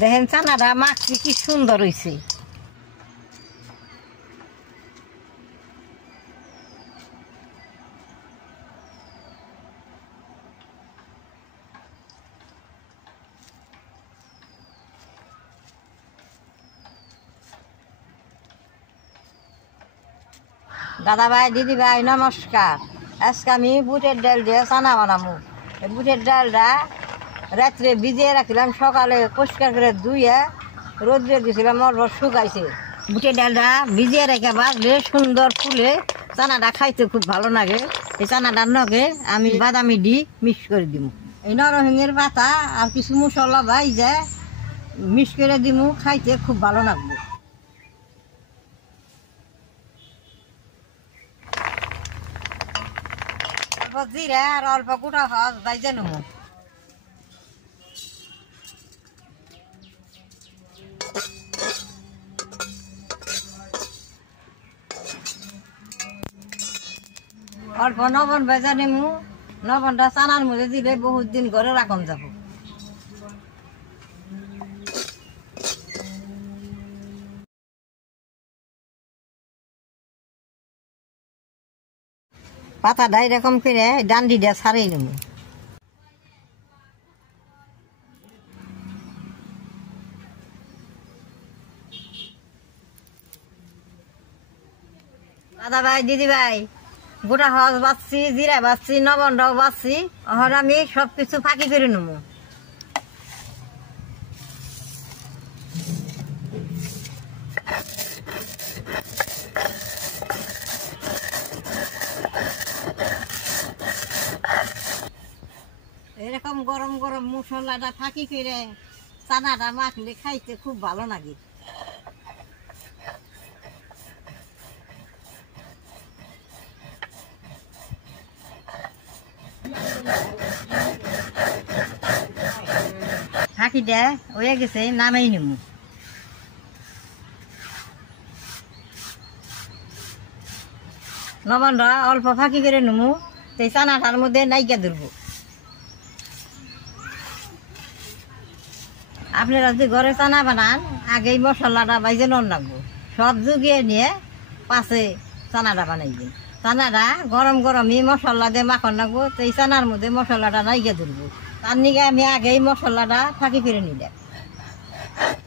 দেখেন চানাটা মাখছি কি সুন্দর হয়েছে। দাদা ভাই দিদি ভাই নমস্কার। আজকে আমি বুটের ডাল দিয়ে চানা বানাবো। এই বুটের ডালটা রাত্রে ভিজিয়ে রাখলাম, সকালে পরিষ্কার করে ধুয়ে রোদ্রে দিয়েছিলাম, অল্প শুকাইছে। বুটের ডালটা ভিজিয়ে রেখে বাজলে সুন্দর ফুলে চানাটা খাইতে খুব ভালো লাগে। এই চানাটার নগে আমি বাদামি ডি মিক্স করে দিব। এই নরসিংহের পাতা আর কিছু মশলা ভাইজে মিক্স করে দিব, খাইতে খুব ভালো লাগবে। অল্প জিরা আর অল্প গোটা হস ভাইজে নেব। অল্প লবণ ভেজে নেব। লবণটা চানার মধ্যে দিলে বহুত দিন ঘরে রাখুন যাব। পাতাটা এরকম করে ডান্ডিটা ছাড়িয়ে নেব। দাদা ভাই দিদি ভাই গোটা হস বাচ্ছি, জিরা বাচ্ছি, লবণটাও বাচ্ছি। এখন আমি সব কিছু ফাঁকি করে নেব। এরকম গরম গরম মশলাটা ফাঁকি করে চানাটা মাখলে খাইতে খুব ভালো লাগে। ফাঁকিটা হয়ে গেছে, নামেই নেব। লবণটা অল্প ফাঁকি করে নেব, সেই চানাটার মধ্যে নাইকা ধরবো। আপনারা যদি ঘরে চানা বানান, আগেই মশলাটা বাইজে নন লাগবো, সব জুগিয়ে নিয়ে পাশে চানাটা বানাইবেন। চানাটা গরম গরমই মশলা দিয়ে মাখন লাগবো, তো এই চানার মধ্যে মশলাটা নাইকে ধরবো। তার নিকে আমি আগেই মশলাটা ফাঁকি করে নিলাম।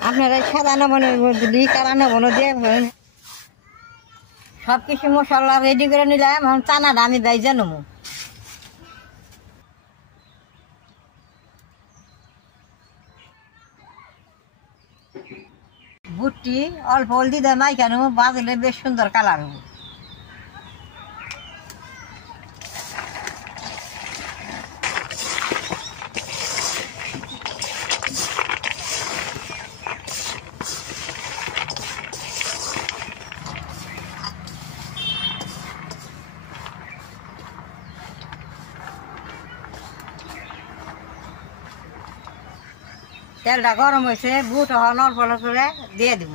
আপনারা সাদা লবণের দিলি, কালা লবণ দিয়ে সব কিছু মশলা রেডি করে নিলাম। এখন চানাটা আমি বাইজে নেবো। বুটটি অল্প হলদি দিয়ে মাইকা নেবো, বাজলে বেশ সুন্দর কালার হবো। তেলটা গরম হয়েছে, বুট এখন অল্প অল্প করে দিয়ে দিব।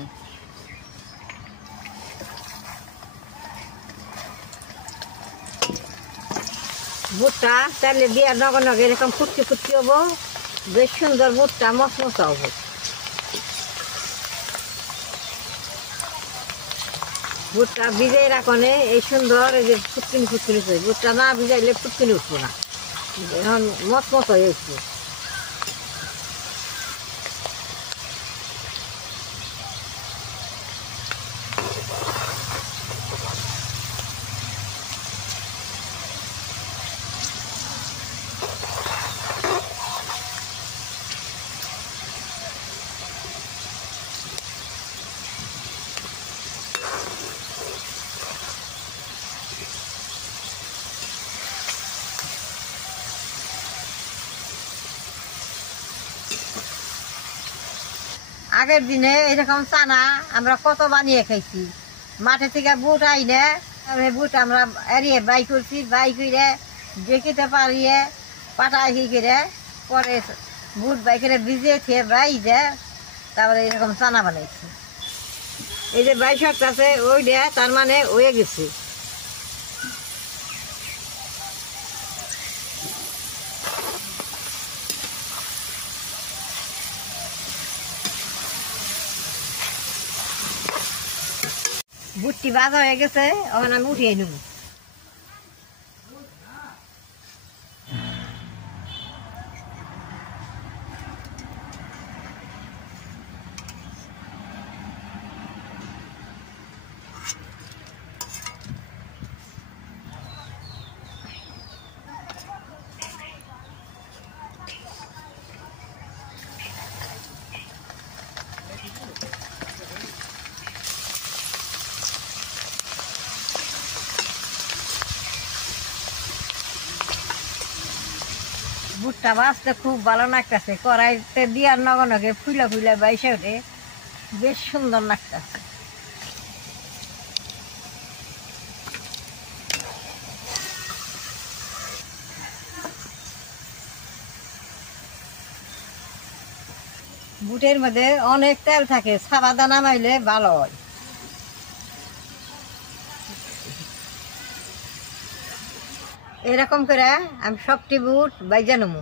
বুটটা তেলে দিয়ে নগর নগে এরকম ফুটকি ফুটকি হবো, বেশ সুন্দর বুটটা মচমচা হবো। বুটটা ভিজাই রাখনে এই সুন্দর এই যে ফুটকিনি ফুটকিনি করে, বুটটা না ভিজাইলে ফুটকিনি উঠবো না। এখন মচমচ হয়ে উঠবো। আগের দিনে এরকম চানা আমরা কত বানিয়ে খাইছি। মাঠে থেকে বুট আইনে বুট আমরা এড়িয়ে বাই করছি, বাই করে দেখিতে পারিয়ে পাটাই করে পরে বুট বাই করে ভিজিয়ে খেয়ে বাইজে তারপরে এরকম চানা বানাইছি। এই যে বাইশকটা আছে ওইটা তার মানে হয়ে গেছে। বুটটি ভাজা হয়ে গেছে, এখন আমি উঠিয়ে নেব। বুটটা ভাজতে খুব ভালো লাগতেছে, কড়াইতে দিয়ার নগে নগে ফুলা ফুলা বাইসে ওঠে, বেশ সুন্দর লাগতেছে। বুটের মধ্যে অনেক তেল থাকে, সাবাদা নামাইলে ভালো হয়। এরকম করে আমি সবটি বুট বাইজা নেব।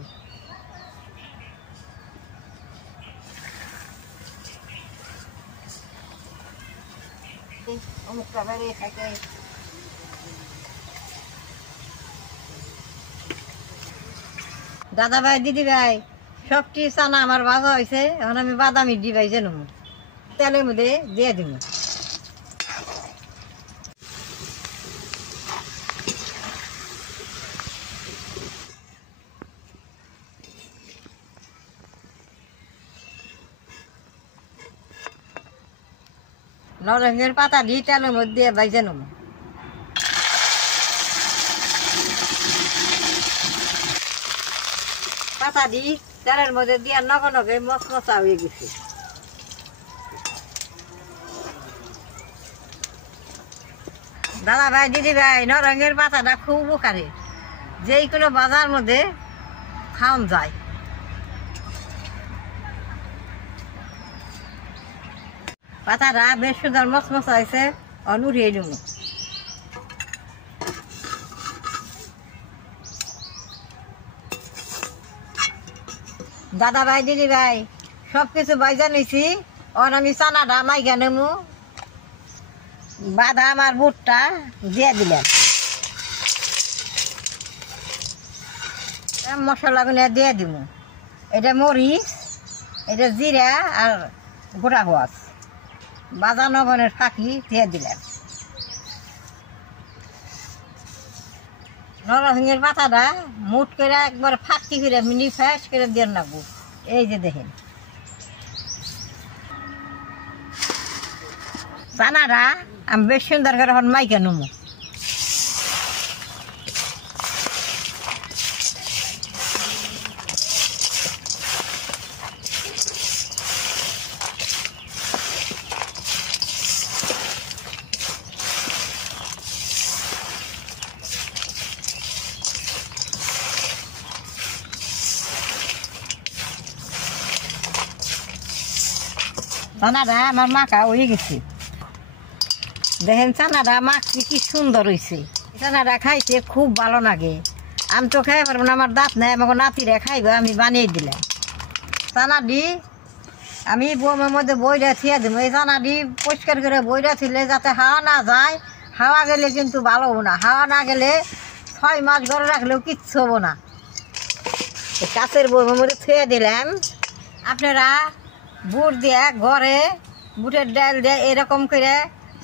দাদা ভাই দিদি ভাই সবটি চানা আমার ভাজা হয়েছে, এখন আমি বাদামি দি বাইজা নেব, তেলের মধ্যে দিয়ে দিব। নরসিংহের পাতা দিয়ে তেলের মধ্যে বাইজে নেব। পাতা দি তেলের মধ্যে দিয়ে নগে নগে মচমচা হয়ে গেছে। দাদা ভাই দিদি ভাই নরসিংহের পাতাটা খুব উপকারী, যেই কোনো বাজার মধ্যে খাওয়ান যায়। পাতাটা বেশ সুন্দর মচমচা হয়েছে, উঠিয়ে নেব। দাদা ভাই দিদি ভাই সবকিছু বাইজা নিছি, আমি চানাটা মাইগা নেব, বাদাম আর বুটটা দিয়ে দিলাম। মশলাগুলো দিয়ে দিব, এটা মরিচ, এটা জিরা আর গোটা পেঁয়াজ বাজা নবনের ফাঁকি দিয়ে দিলাম। নরসিংহের পাতাটা মুট করে একবার ফাঁকি করে মিনি ফ্রেশ করে দিয়ে রাখবো। এই যে দেখেন চানাটা আমি বেশ সুন্দর করে এখন মাইকে নেব। চানাটা আমার মাখা হয়ে গেছে, দেখেন চানাটা মাখছি কি সুন্দর হয়েছে। চানাটা খাইতে খুব ভালো লাগে, আমি তো খাই পারবো না, আমার দাঁত নেই, আমাকে নাতিরা খাইবে, আমি বানিয়ে দিলাম। চানা দি আমি বমের মধ্যে বইটা থিয়া দিব, এই চানা দি পরিষ্কার করে বইটা থিলে যাতে হাওয়া না যায়, হাওয়া গেলে কিন্তু ভালো হবো না, হাওয়া না গেলে 6 মাস ঘরে রাখলেও কিচ্ছু হবো না। কাছের বমের মধ্যে থুয়ে দিলাম। আপনারা বুট দিয়ে ঘরে বুটের ডাল দিয়ে এরকম করে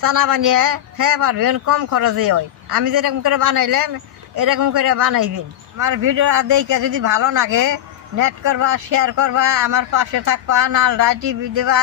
চানা বানিয়ে খেয়ে পারবেন, কম খরচে হয়। আমি যেরকম করে বানাইলাম এরকম করে বানাইবেন। আমার ভিডিও দেখে যদি ভালো লাগে নেট করবা, শেয়ার করবা, আমার পাশে থাকবা, নালডা টিভি দেবা।